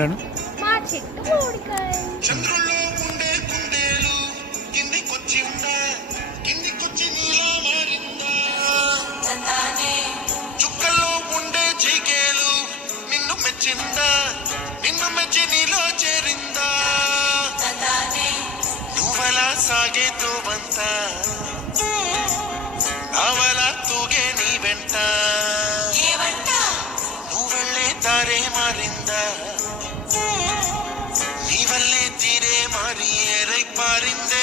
చెట్లను? మా చెట్టు మామిడికాయ. చంద్రుల్లో ఉండే కుందేలు కిందికొచ్చిందా, కిందికొచ్చి నీలా మారిందా. చుక్కల్లో ఉండే చీకేలు నిన్ను మెచ్చిందా, నిన్ను మెచ్చి నీలో చేరిందా. నువ్వలా సాగే తోవంతా, నావలా తూగే నీ వెంట. నువ్వెళ్ళే దారే మారిందా, నీ వల్లే తీరే మారి ఏరై పారిందే.